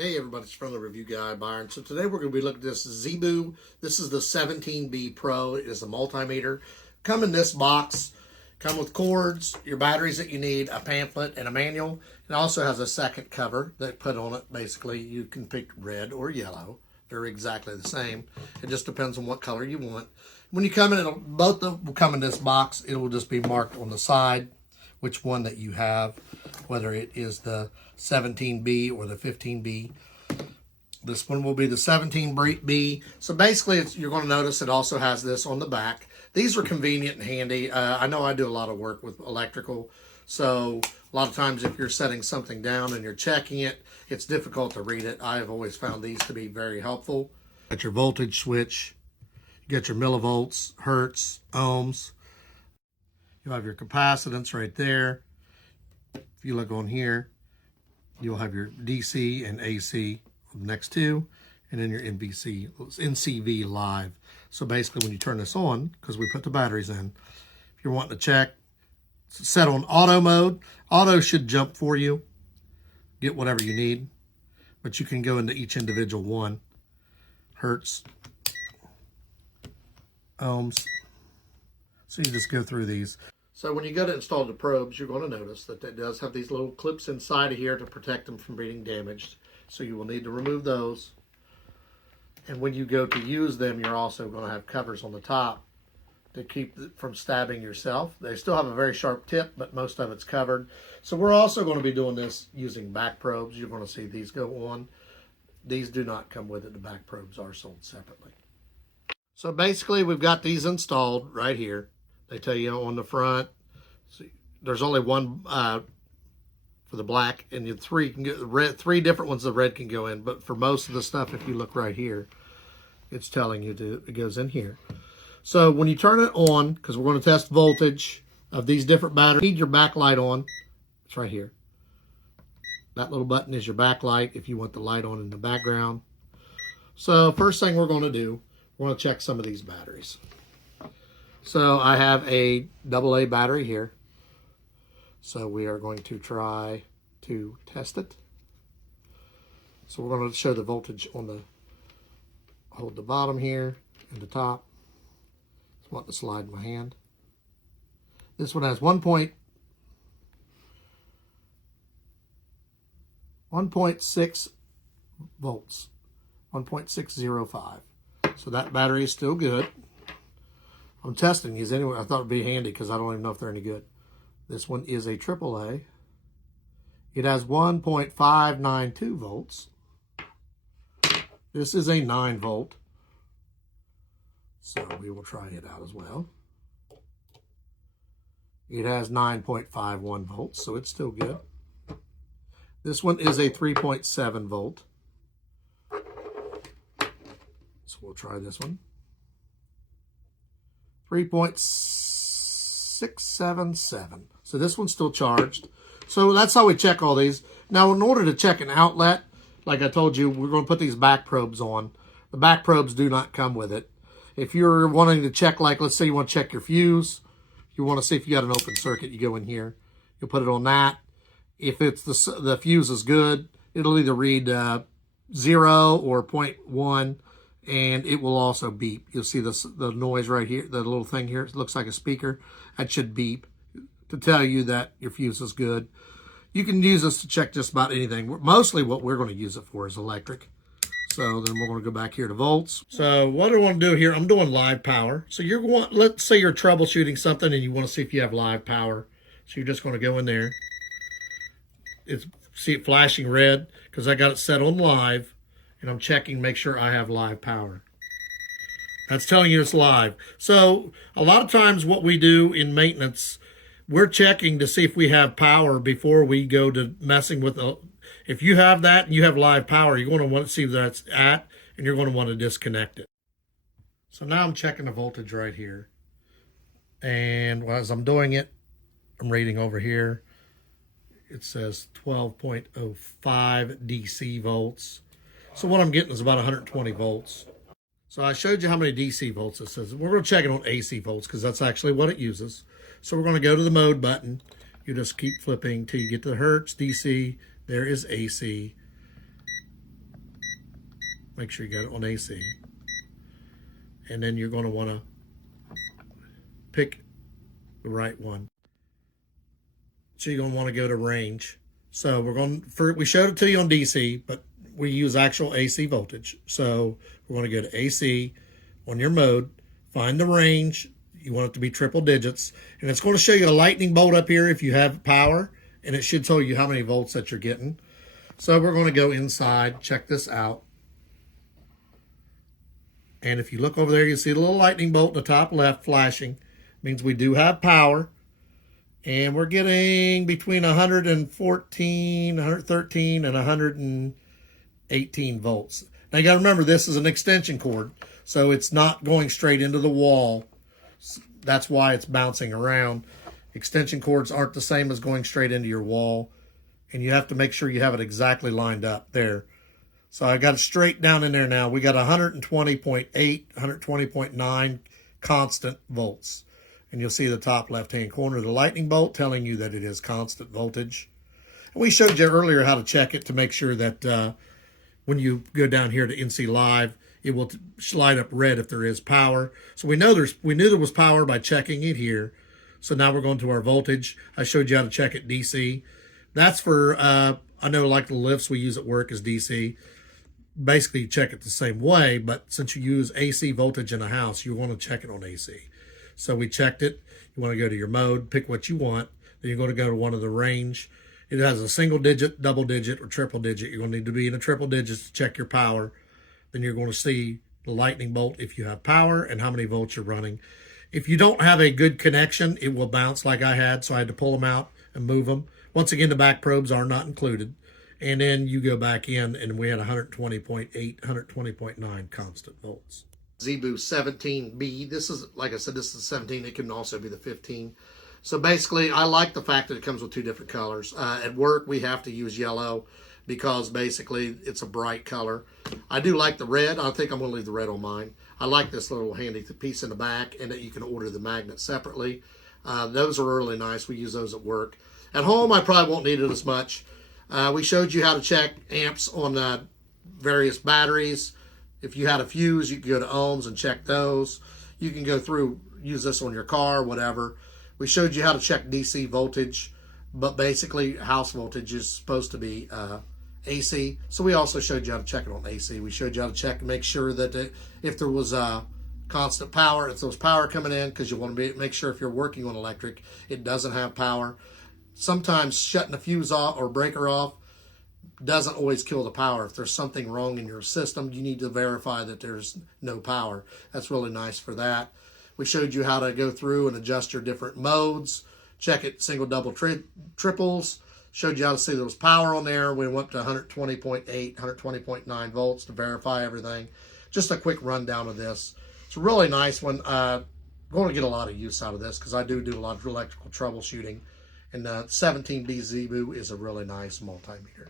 Hey everybody, it's Friendly Review Guy, Byron. So today we're going to be looking at this ZIBOO. This is the 17B Pro. It is a multimeter. Come in this box. Come with cords, your batteries that you need, a pamphlet, and a manual. It also has a second cover that put on it. Basically, you can pick red or yellow. They're exactly the same. It just depends on what color you want. When you come in, both will come in this box. It will just be marked on the side which one that you have, whether it is the 17B or the 15B. This one will be the 17B. So basically, you're going to notice it also has this on the back. These are convenient and handy. I know I do a lot of work with electrical, so a lot of times if you're setting something down and you're checking it, it's difficult to read it. I have always found these to be very helpful. Got your voltage switch, you got your millivolts, hertz, ohms. You'll have your capacitance right there. If you look on here, you'll have your DC and AC next to, and then your NCV live. So basically when you turn this on, because we put the batteries in, if you're wanting to check, set on auto mode. Auto should jump for you, get whatever you need, but you can go into each individual one. Hertz, ohms. So you just go through these. So when you go to install the probes, you're going to notice that it does have these little clips inside of here to protect them from being damaged. So you will need to remove those. And when you go to use them, you're also going to have covers on the top to keep it from stabbing yourself. They still have a very sharp tip, but most of it's covered. So we're also going to be doing this using back probes. You're going to see these go on. These do not come with it. The back probes are sold separately. So basically, we've got these installed right here. They tell you on the front, see, there's only one for the black, and you three different ones the red can go in. But for most of the stuff, if you look right here, it's telling you it goes in here. So when you turn it on, because we're going to test voltage of these different batteries, you need your backlight on. It's right here. That little button is your backlight if you want the light on in the background. So first thing we're going to do, we're going to check some of these batteries. So I have a AA battery here. So we are going to try to test it. So we're going to show the voltage on the, hold the bottom here and the top. Just want to slide in my hand. This one has 1.6 volts, 1.605. So that battery is still good. I'm testing these anyway. I thought it'd be handy because I don't even know if they're any good. This one is a AAA. It has 1.592 volts. This is a 9 volt. So we will try it out as well. It has 9.51 volts, so it's still good. This one is a 3.7 volt. So we'll try this one. 3.677. So this one's still charged. So that's how we check all these. Now, in order to check an outlet, like I told you, we're going to put these back probes on. The back probes do not come with it. If you're wanting to check, like, let's say you want to check your fuse, you want to see if you got an open circuit, you go in here. You'll put it on that. If it's the fuse is good, it'll either read 0 or 0.1. And it will also beep. You'll see the noise right here, the little thing here. It looks like a speaker. That should beep to tell you that your fuse is good. You can use this to check just about anything. Mostly what we're going to use it for is electric. So then we're going to go back here to volts. So what I want to do here, I'm doing live power. So let's say you're troubleshooting something and you want to see if you have live power. So you're just going to go in there. See it flashing red because I got it set on live. And I'm checking, make sure I have live power. That's telling you it's live. So a lot of times what we do in maintenance, we're checking to see if we have power before we go to messing with the, if you have that and you have live power, you're going to want to see where that's at, and you're going to want to disconnect it. So now I'm checking the voltage right here. And as I'm doing it, I'm reading over here. It says 12.05 DC volts. So what I'm getting is about 120 volts. So I showed you how many DC volts it says. We're going to check it on AC volts because that's actually what it uses. So we're going to go to the mode button. You just keep flipping till you get to the hertz, DC. There is AC. Make sure you get it on AC. And then you're going to want to pick the right one. So you're going to want to go to range. So we showed it to you on DC, but we use actual AC voltage. So we're going to go to AC on your mode, find the range. You want it to be triple digits. And it's going to show you a lightning bolt up here if you have power. And it should tell you how many volts that you're getting. So we're going to go inside, check this out. And if you look over there, you see the little lightning bolt in the top left flashing. It means we do have power. And we're getting between 113 and 118 volts. Now you got to remember, this is an extension cord, so it's not going straight into the wall. That's why it's bouncing around. Extension cords aren't the same as going straight into your wall, and you have to make sure you have it exactly lined up there. So I got it straight down in there now. We got 120.8, 120.9 constant volts. And you'll see the top left-hand corner of the lightning bolt telling you that it is constant voltage. And we showed you earlier how to check it to make sure that when you go down here to NC Live, it will slide up red if there is power. So we knew there was power by checking it here. So now we're going to our voltage. I showed you how to check it DC. That's for, I know like the lifts we use at work is DC. Basically, you check it the same way, but since you use AC voltage in a house, you want to check it on AC. So we checked it. You want to go to your mode, pick what you want. Then you're going to go to one of the range. It has a single digit, double digit, or triple digit. You're going to need to be in a triple digits to check your power. Then you're going to see the lightning bolt if you have power and how many volts you're running. If you don't have a good connection, it will bounce like I had, so I had to pull them out and move them. Once again, the back probes are not included. And then you go back in, and we had 120.8, 120.9 constant volts. ZIBOO 17B. This is, like I said, this is the 17. It can also be the 15. So basically, I like the fact that it comes with two different colors. At work, we have to use yellow because basically it's a bright color. I do like the red. I think I'm going to leave the red on mine. I like this little handy piece in the back, and that you can order the magnet separately. Those are really nice. We use those at work. At home, I probably won't need it as much. We showed you how to check amps on various batteries. If you had a fuse, you could go to ohms and check those. You can go through, use this on your car, whatever. We showed you how to check DC voltage, but basically house voltage is supposed to be AC. So we also showed you how to check it on AC. We showed you how to check and make sure that if there was constant power, if there was power coming in, because you want to make sure if you're working on electric, it doesn't have power. Sometimes shutting a fuse off or breaker off doesn't always kill the power. If there's something wrong in your system, you need to verify that there's no power. That's really nice for that. We showed you how to go through and adjust your different modes, check it single, double, triples. Showed you how to see there was power on there. We went to 120.8, 120.9 volts to verify everything. Just a quick rundown of this. It's a really nice one. I'm going to get a lot of use out of this because I do a lot of electrical troubleshooting. And the 17B ZIBOO is a really nice multimeter.